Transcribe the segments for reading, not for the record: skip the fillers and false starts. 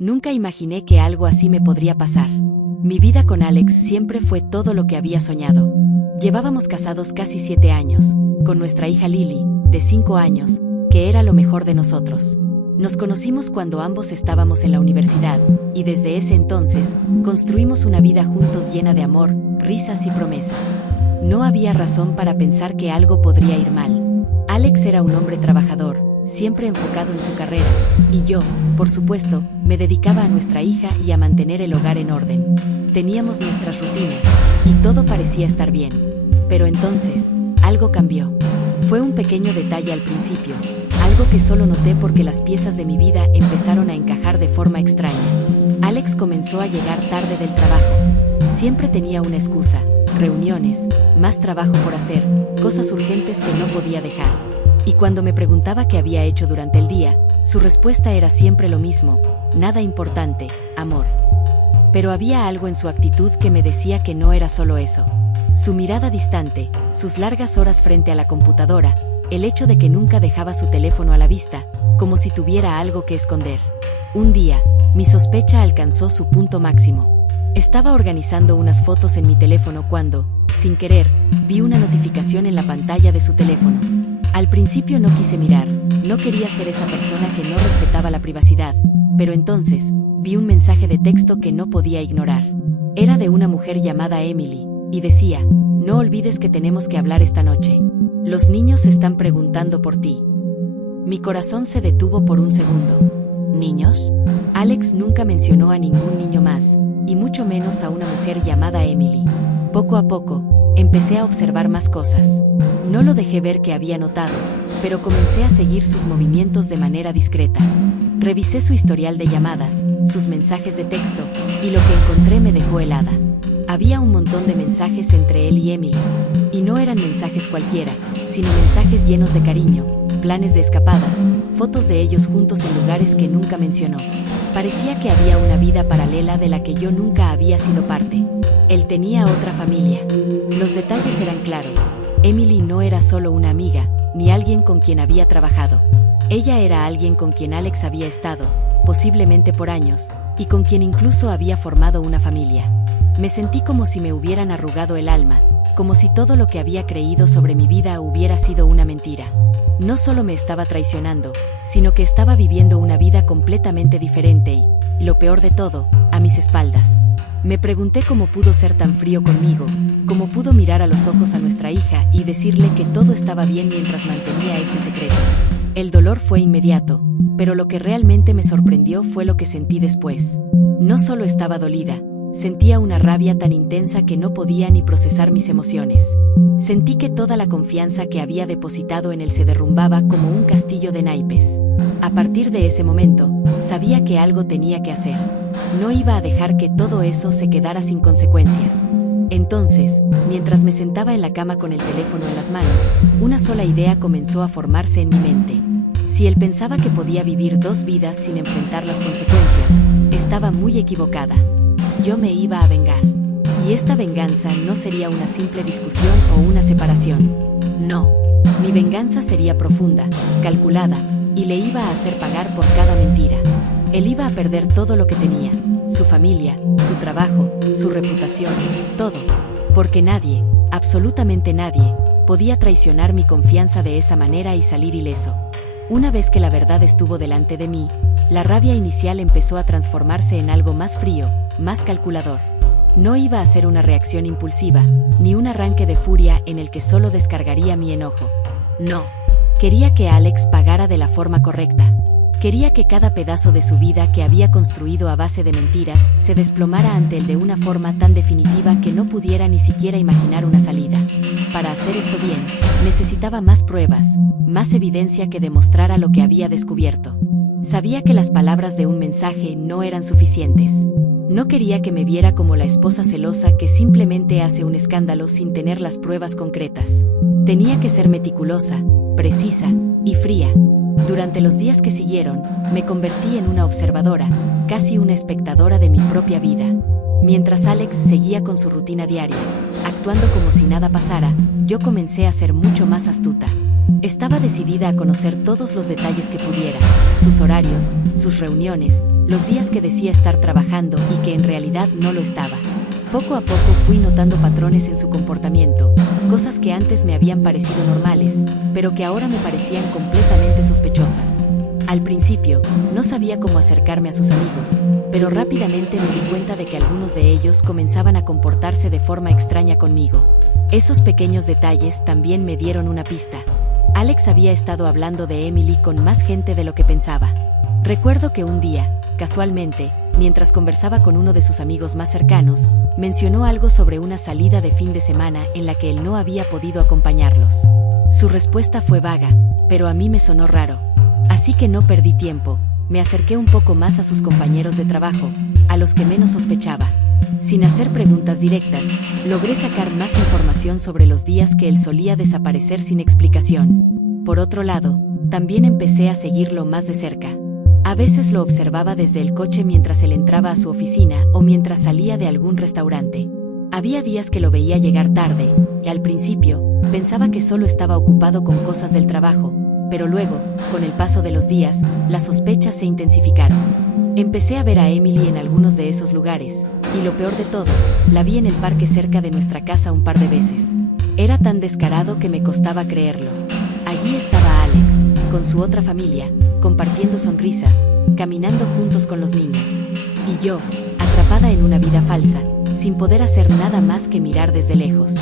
Nunca imaginé que algo así me podría pasar. Mi vida con Alex siempre fue todo lo que había soñado. Llevábamos casados casi 7 años, con nuestra hija Lily, de 5 años, que era lo mejor de nosotros. Nos conocimos cuando ambos estábamos en la universidad, y desde ese entonces, construimos una vida juntos llena de amor, risas y promesas. No había razón para pensar que algo podría ir mal. Alex era un hombre trabajador, siempre enfocado en su carrera, y yo, por supuesto, me dedicaba a nuestra hija y a mantener el hogar en orden. Teníamos nuestras rutinas, y todo parecía estar bien. Pero entonces, algo cambió. Fue un pequeño detalle al principio, algo que solo noté porque las piezas de mi vida empezaron a encajar de forma extraña. Alex comenzó a llegar tarde del trabajo. Siempre tenía una excusa: reuniones, más trabajo por hacer, cosas urgentes que no podía dejar. Y cuando me preguntaba qué había hecho durante el día, su respuesta era siempre lo mismo: nada importante, amor. Pero había algo en su actitud que me decía que no era solo eso. Su mirada distante, sus largas horas frente a la computadora, el hecho de que nunca dejaba su teléfono a la vista, como si tuviera algo que esconder. Un día, mi sospecha alcanzó su punto máximo. Estaba organizando unas fotos en mi teléfono cuando, sin querer, vi una notificación en la pantalla de su teléfono. Al principio no quise mirar, no quería ser esa persona que no respetaba la privacidad, pero entonces, vi un mensaje de texto que no podía ignorar. Era de una mujer llamada Emily, y decía: no olvides que tenemos que hablar esta noche. Los niños están preguntando por ti. Mi corazón se detuvo por un segundo. ¿Niños? Alex nunca mencionó a ningún niño más, y mucho menos a una mujer llamada Emily. Poco a poco, empecé a observar más cosas. No lo dejé ver que había notado, pero comencé a seguir sus movimientos de manera discreta. Revisé su historial de llamadas, sus mensajes de texto, y lo que encontré me dejó helada. Había un montón de mensajes entre él y Emily, y no eran mensajes cualquiera, sino mensajes llenos de cariño, planes de escapadas, fotos de ellos juntos en lugares que nunca mencionó. Parecía que había una vida paralela de la que yo nunca había sido parte. Él tenía otra familia. Los detalles eran claros. Emily no era solo una amiga, ni alguien con quien había trabajado. Ella era alguien con quien Alex había estado, posiblemente por años, y con quien incluso había formado una familia. Me sentí como si me hubieran arrugado el alma, como si todo lo que había creído sobre mi vida hubiera sido una mentira. No solo me estaba traicionando, sino que estaba viviendo una vida completamente diferente y, lo peor de todo, a mis espaldas. Me pregunté cómo pudo ser tan frío conmigo, cómo pudo mirar a los ojos a nuestra hija y decirle que todo estaba bien mientras mantenía este secreto. El dolor fue inmediato, pero lo que realmente me sorprendió fue lo que sentí después. No solo estaba dolida, sentía una rabia tan intensa que no podía ni procesar mis emociones. Sentí que toda la confianza que había depositado en él se derrumbaba como un castillo de naipes. A partir de ese momento, sabía que algo tenía que hacer. No iba a dejar que todo eso se quedara sin consecuencias. Entonces, mientras me sentaba en la cama con el teléfono en las manos, una sola idea comenzó a formarse en mi mente. Si él pensaba que podía vivir 2 vidas sin enfrentar las consecuencias, estaba muy equivocada. Yo me iba a vengar. Y esta venganza no sería una simple discusión o una separación. No. Mi venganza sería profunda, calculada, y le iba a hacer pagar por cada mentira. Él iba a perder todo lo que tenía: su familia, su trabajo, su reputación, todo. Porque nadie, absolutamente nadie, podía traicionar mi confianza de esa manera y salir ileso. Una vez que la verdad estuvo delante de mí, la rabia inicial empezó a transformarse en algo más frío, más calculador. No iba a ser una reacción impulsiva, ni un arranque de furia en el que solo descargaría mi enojo. No. Quería que Alex pagara de la forma correcta. Quería que cada pedazo de su vida que había construido a base de mentiras se desplomara ante él de una forma tan definitiva que no pudiera ni siquiera imaginar una salida. Para hacer esto bien, necesitaba más pruebas, más evidencia que demostrara lo que había descubierto. Sabía que las palabras de un mensaje no eran suficientes. No quería que me viera como la esposa celosa que simplemente hace un escándalo sin tener las pruebas concretas. Tenía que ser meticulosa, precisa y fría. Durante los días que siguieron, me convertí en una observadora, casi una espectadora de mi propia vida. Mientras Alex seguía con su rutina diaria, actuando como si nada pasara, yo comencé a ser mucho más astuta. Estaba decidida a conocer todos los detalles que pudiera, sus horarios, sus reuniones, los días que decía estar trabajando y que en realidad no lo estaba. Poco a poco fui notando patrones en su comportamiento, cosas que antes me habían parecido normales, pero que ahora me parecían completamente sospechosas. Al principio, no sabía cómo acercarme a sus amigos, pero rápidamente me di cuenta de que algunos de ellos comenzaban a comportarse de forma extraña conmigo. Esos pequeños detalles también me dieron una pista. Alex había estado hablando de Emily con más gente de lo que pensaba. Recuerdo que un día, casualmente, mientras conversaba con uno de sus amigos más cercanos, mencionó algo sobre una salida de fin de semana en la que él no había podido acompañarlos. Su respuesta fue vaga, pero a mí me sonó raro. Así que no perdí tiempo, me acerqué un poco más a sus compañeros de trabajo, a los que menos sospechaba. Sin hacer preguntas directas, logré sacar más información sobre los días que él solía desaparecer sin explicación. Por otro lado, también empecé a seguirlo más de cerca. A veces lo observaba desde el coche mientras él entraba a su oficina o mientras salía de algún restaurante. Había días que lo veía llegar tarde, y al principio, pensaba que solo estaba ocupado con cosas del trabajo, pero luego, con el paso de los días, las sospechas se intensificaron. Empecé a ver a Emily en algunos de esos lugares, y lo peor de todo, la vi en el parque cerca de nuestra casa un par de veces. Era tan descarado que me costaba creerlo. Allí estaba Alex, con su otra familia, compartiendo sonrisas, caminando juntos con los niños. Y yo, atrapada en una vida falsa, sin poder hacer nada más que mirar desde lejos.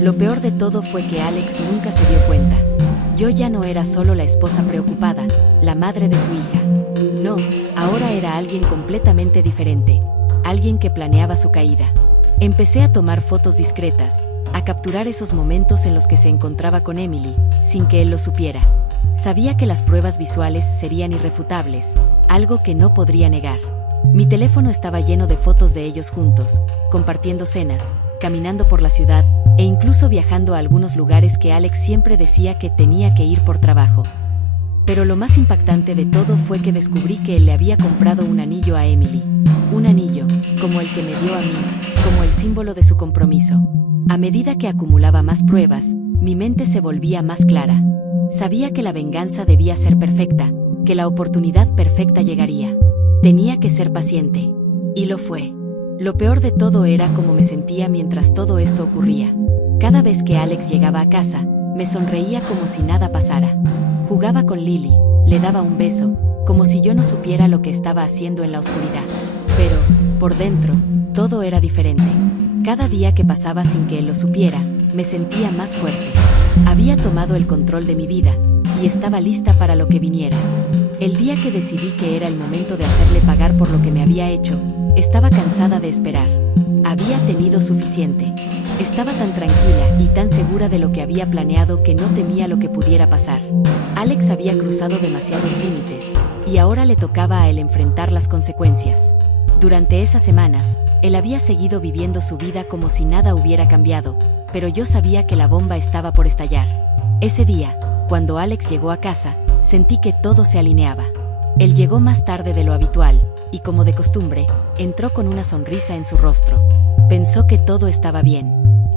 Lo peor de todo fue que Alex nunca se dio cuenta. Yo ya no era solo la esposa preocupada, la madre de su hija. No, ahora era alguien completamente diferente, alguien que planeaba su caída. Empecé a tomar fotos discretas, a capturar esos momentos en los que se encontraba con Emily, sin que él lo supiera. Sabía que las pruebas visuales serían irrefutables, algo que no podría negar. Mi teléfono estaba lleno de fotos de ellos juntos, compartiendo cenas, caminando por la ciudad, e incluso viajando a algunos lugares que Alex siempre decía que tenía que ir por trabajo. Pero lo más impactante de todo fue que descubrí que él le había comprado un anillo a Emily. Un anillo, como el que me dio a mí, como el símbolo de su compromiso. A medida que acumulaba más pruebas, mi mente se volvía más clara. Sabía que la venganza debía ser perfecta, que la oportunidad perfecta llegaría. Tenía que ser paciente. Y lo fue. Lo peor de todo era cómo me sentía mientras todo esto ocurría. Cada vez que Alex llegaba a casa, me sonreía como si nada pasara. Jugaba con Lily, le daba un beso, como si yo no supiera lo que estaba haciendo en la oscuridad. Pero, por dentro, todo era diferente. Cada día que pasaba sin que él lo supiera, me sentía más fuerte. Había tomado el control de mi vida, y estaba lista para lo que viniera. El día que decidí que era el momento de hacerle pagar por lo que me había hecho, estaba cansada de esperar. Había tenido suficiente. Estaba tan tranquila y tan segura de lo que había planeado que no temía lo que pudiera pasar. Alex había cruzado demasiados límites, y ahora le tocaba a él enfrentar las consecuencias. Durante esas semanas, él había seguido viviendo su vida como si nada hubiera cambiado, pero yo sabía que la bomba estaba por estallar. Ese día, cuando Alex llegó a casa, sentí que todo se alineaba. Él llegó más tarde de lo habitual, y como de costumbre, entró con una sonrisa en su rostro. Pensó que todo estaba bien.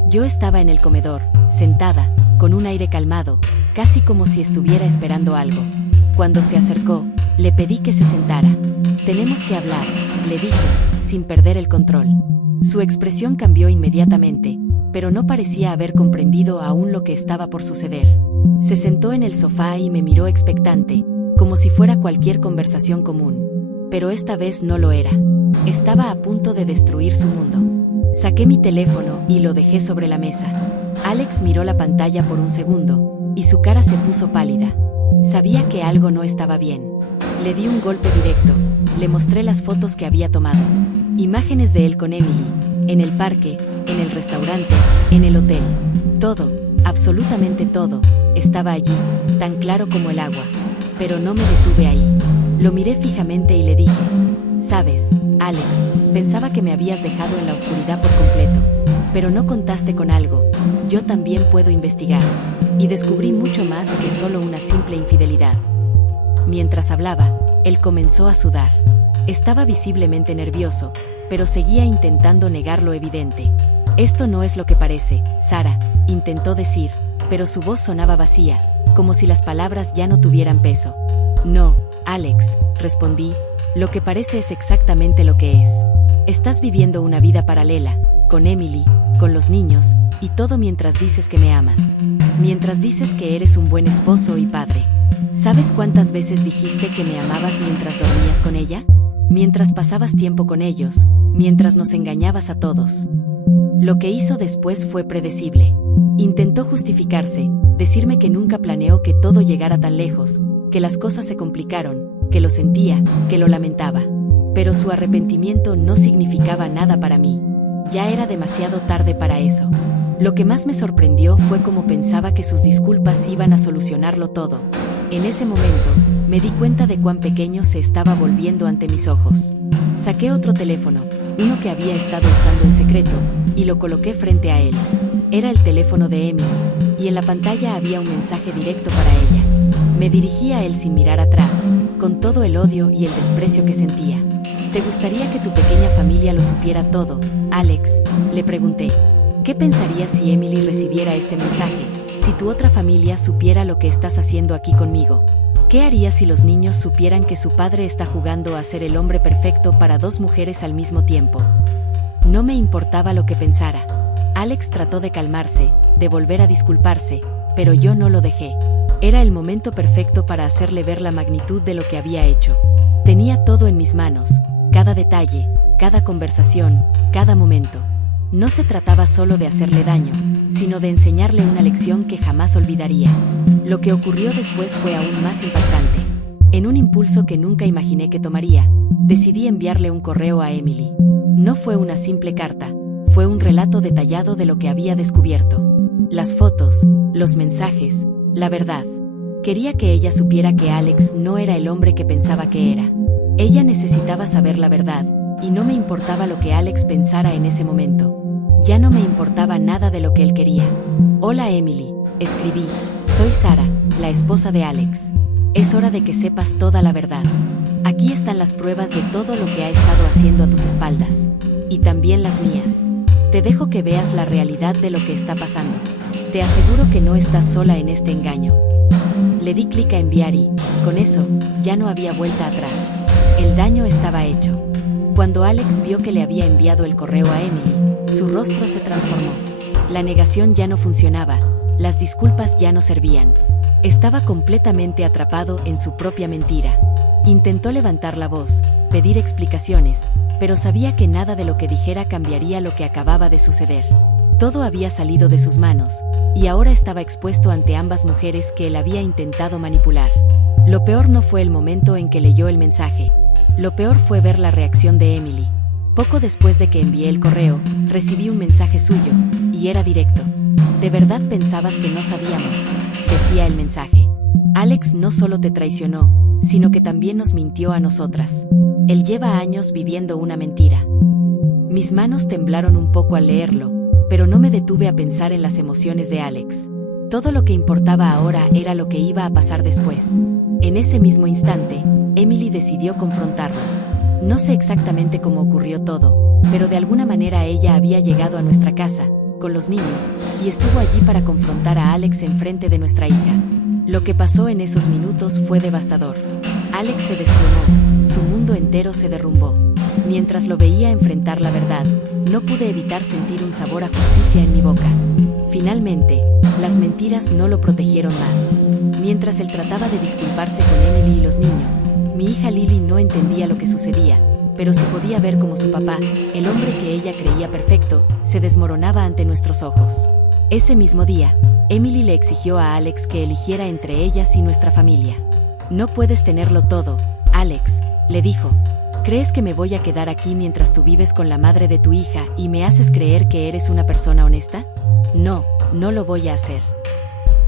Yo estaba en el comedor, sentada, con un aire calmado, casi como si estuviera esperando algo. Cuando se acercó, le pedí que se sentara. «Tenemos que hablar», le dije, sin perder el control. Su expresión cambió inmediatamente, pero no parecía haber comprendido aún lo que estaba por suceder. Se sentó en el sofá y me miró expectante, como si fuera cualquier conversación común. Pero esta vez no lo era. Estaba a punto de destruir su mundo. Saqué mi teléfono y lo dejé sobre la mesa. Alex miró la pantalla por un segundo, y su cara se puso pálida. Sabía que algo no estaba bien. Le di un golpe directo, le mostré las fotos que había tomado. Imágenes de él con Emily, en el parque, en el restaurante, en el hotel. Todo, absolutamente todo, estaba allí, tan claro como el agua. Pero no me detuve ahí. Lo miré fijamente y le dije: «Sabes, Alex, pensaba que me habías dejado en la oscuridad por completo. Pero no contaste con algo. Yo también puedo investigar». Y descubrí mucho más que solo una simple infidelidad. Mientras hablaba, él comenzó a sudar. Estaba visiblemente nervioso, pero seguía intentando negar lo evidente. «Esto no es lo que parece, Sara», intentó decir, pero su voz sonaba vacía, como si las palabras ya no tuvieran peso. No, Alex, respondí, lo que parece es exactamente lo que es. Estás viviendo una vida paralela, con Emily, con los niños, y todo mientras dices que me amas. Mientras dices que eres un buen esposo y padre. ¿Sabes cuántas veces dijiste que me amabas mientras dormías con ella? Mientras pasabas tiempo con ellos, mientras nos engañabas a todos. Lo que hizo después fue predecible. Intentó justificarse, decirme que nunca planeó que todo llegara tan lejos, que las cosas se complicaron, que lo sentía, que lo lamentaba. Pero su arrepentimiento no significaba nada para mí. Ya era demasiado tarde para eso. Lo que más me sorprendió fue cómo pensaba que sus disculpas iban a solucionarlo todo. En ese momento, me di cuenta de cuán pequeño se estaba volviendo ante mis ojos. Saqué otro teléfono, uno que había estado usando en secreto, y lo coloqué frente a él. Era el teléfono de Emily, y en la pantalla había un mensaje directo para ella. Me dirigí a él sin mirar atrás, con todo el odio y el desprecio que sentía. ¿Te gustaría que tu pequeña familia lo supiera todo, Alex?, le pregunté. ¿Qué pensarías si Emily recibiera este mensaje? Si tu otra familia supiera lo que estás haciendo aquí conmigo. ¿Qué harías si los niños supieran que su padre está jugando a ser el hombre perfecto para dos mujeres al mismo tiempo? No me importaba lo que pensara. Alex trató de calmarse, de volver a disculparse, pero yo no lo dejé. Era el momento perfecto para hacerle ver la magnitud de lo que había hecho. Tenía todo en mis manos, cada detalle, cada conversación, cada momento. No se trataba solo de hacerle daño, sino de enseñarle una lección que jamás olvidaría. Lo que ocurrió después fue aún más impactante. En un impulso que nunca imaginé que tomaría, decidí enviarle un correo a Emily. No fue una simple carta, fue un relato detallado de lo que había descubierto. Las fotos, los mensajes, la verdad. Quería que ella supiera que Alex no era el hombre que pensaba que era. Ella necesitaba saber la verdad, y no me importaba lo que Alex pensara en ese momento. Ya no me importaba nada de lo que él quería. Hola Emily, escribí, soy Sara, la esposa de Alex. Es hora de que sepas toda la verdad. Aquí están las pruebas de todo lo que ha estado haciendo a tus espaldas. Y también las mías. Te dejo que veas la realidad de lo que está pasando. Te aseguro que no estás sola en este engaño. Le di clic a enviar y, con eso, ya no había vuelta atrás. El daño estaba hecho. Cuando Alex vio que le había enviado el correo a Emily, su rostro se transformó. La negación ya no funcionaba, las disculpas ya no servían. Estaba completamente atrapado en su propia mentira. Intentó levantar la voz, pedir explicaciones, pero sabía que nada de lo que dijera cambiaría lo que acababa de suceder. Todo había salido de sus manos, y ahora estaba expuesto ante ambas mujeres que él había intentado manipular. Lo peor no fue el momento en que leyó el mensaje. Lo peor fue ver la reacción de Emily. Poco después de que envié el correo, recibí un mensaje suyo, y era directo. ¿De verdad pensabas que no sabíamos?, decía el mensaje. Alex no solo te traicionó, sino que también nos mintió a nosotras. Él lleva años viviendo una mentira. Mis manos temblaron un poco al leerlo, pero no me detuve a pensar en las emociones de Alex. Todo lo que importaba ahora era lo que iba a pasar después. En ese mismo instante, Emily decidió confrontarlo. No sé exactamente cómo ocurrió todo, pero de alguna manera ella había llegado a nuestra casa, con los niños, y estuvo allí para confrontar a Alex enfrente de nuestra hija. Lo que pasó en esos minutos fue devastador. Alex se desplomó, su mundo entero se derrumbó. Mientras lo veía enfrentar la verdad, no pude evitar sentir un sabor a justicia en mi boca. Finalmente, las mentiras no lo protegieron más. Mientras él trataba de disculparse con Emily y los niños, mi hija Lily no entendía lo que sucedía, pero sí podía ver cómo su papá, el hombre que ella creía perfecto, se desmoronaba ante nuestros ojos. Ese mismo día, Emily le exigió a Alex que eligiera entre ellas y nuestra familia. No puedes tenerlo todo, Alex, le dijo. ¿Crees que me voy a quedar aquí mientras tú vives con la madre de tu hija y me haces creer que eres una persona honesta? No, no lo voy a hacer.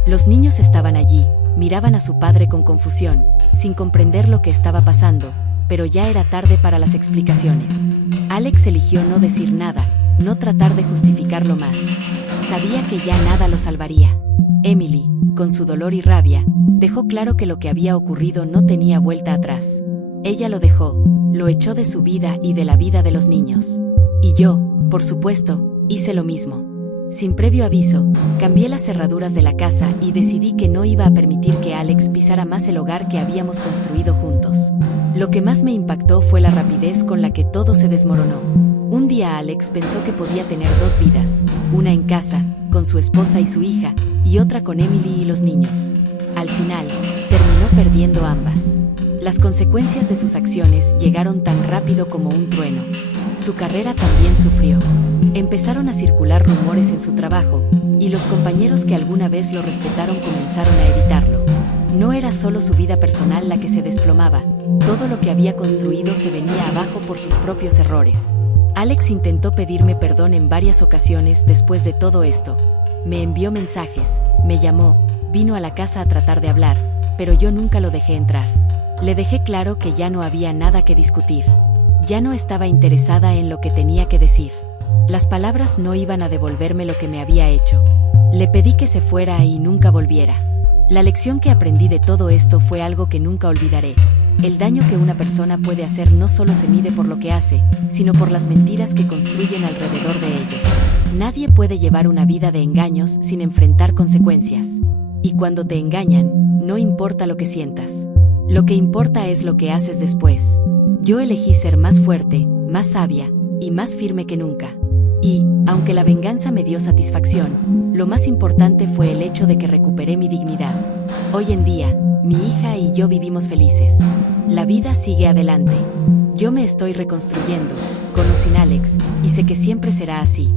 Los niños estaban allí, miraban a su padre con confusión, sin comprender lo que estaba pasando, pero ya era tarde para las explicaciones. Alex eligió no decir nada, no tratar de justificarlo más. Sabía que ya nada lo salvaría. Emily, con su dolor y rabia, dejó claro que lo que había ocurrido no tenía vuelta atrás. Ella lo dejó, lo echó de su vida y de la vida de los niños. Y yo, por supuesto, hice lo mismo. Sin previo aviso, cambié las cerraduras de la casa y decidí que no iba a permitir que Alex pisara más el hogar que habíamos construido juntos. Lo que más me impactó fue la rapidez con la que todo se desmoronó. Un día Alex pensó que podía tener dos vidas, una en casa, con su esposa y su hija, y otra con Emily y los niños. Al final, terminó perdiendo ambas. Las consecuencias de sus acciones llegaron tan rápido como un trueno. Su carrera también sufrió. Empezaron a circular rumores en su trabajo, y los compañeros que alguna vez lo respetaron comenzaron a evitarlo. No era solo su vida personal la que se desplomaba, todo lo que había construido se venía abajo por sus propios errores. Alex intentó pedirme perdón en varias ocasiones después de todo esto. Me envió mensajes, me llamó, vino a la casa a tratar de hablar, pero yo nunca lo dejé entrar. Le dejé claro que ya no había nada que discutir. Ya no estaba interesada en lo que tenía que decir. Las palabras no iban a devolverme lo que me había hecho. Le pedí que se fuera y nunca volviera. La lección que aprendí de todo esto fue algo que nunca olvidaré. El daño que una persona puede hacer no solo se mide por lo que hace, sino por las mentiras que construyen alrededor de ello. Nadie puede llevar una vida de engaños sin enfrentar consecuencias. Y cuando te engañan, no importa lo que sientas. Lo que importa es lo que haces después. Yo elegí ser más fuerte, más sabia y más firme que nunca. Y, aunque la venganza me dio satisfacción, lo más importante fue el hecho de que recuperé mi dignidad. Hoy en día, mi hija y yo vivimos felices. La vida sigue adelante. Yo me estoy reconstruyendo, con o sin Alex, y sé que siempre será así.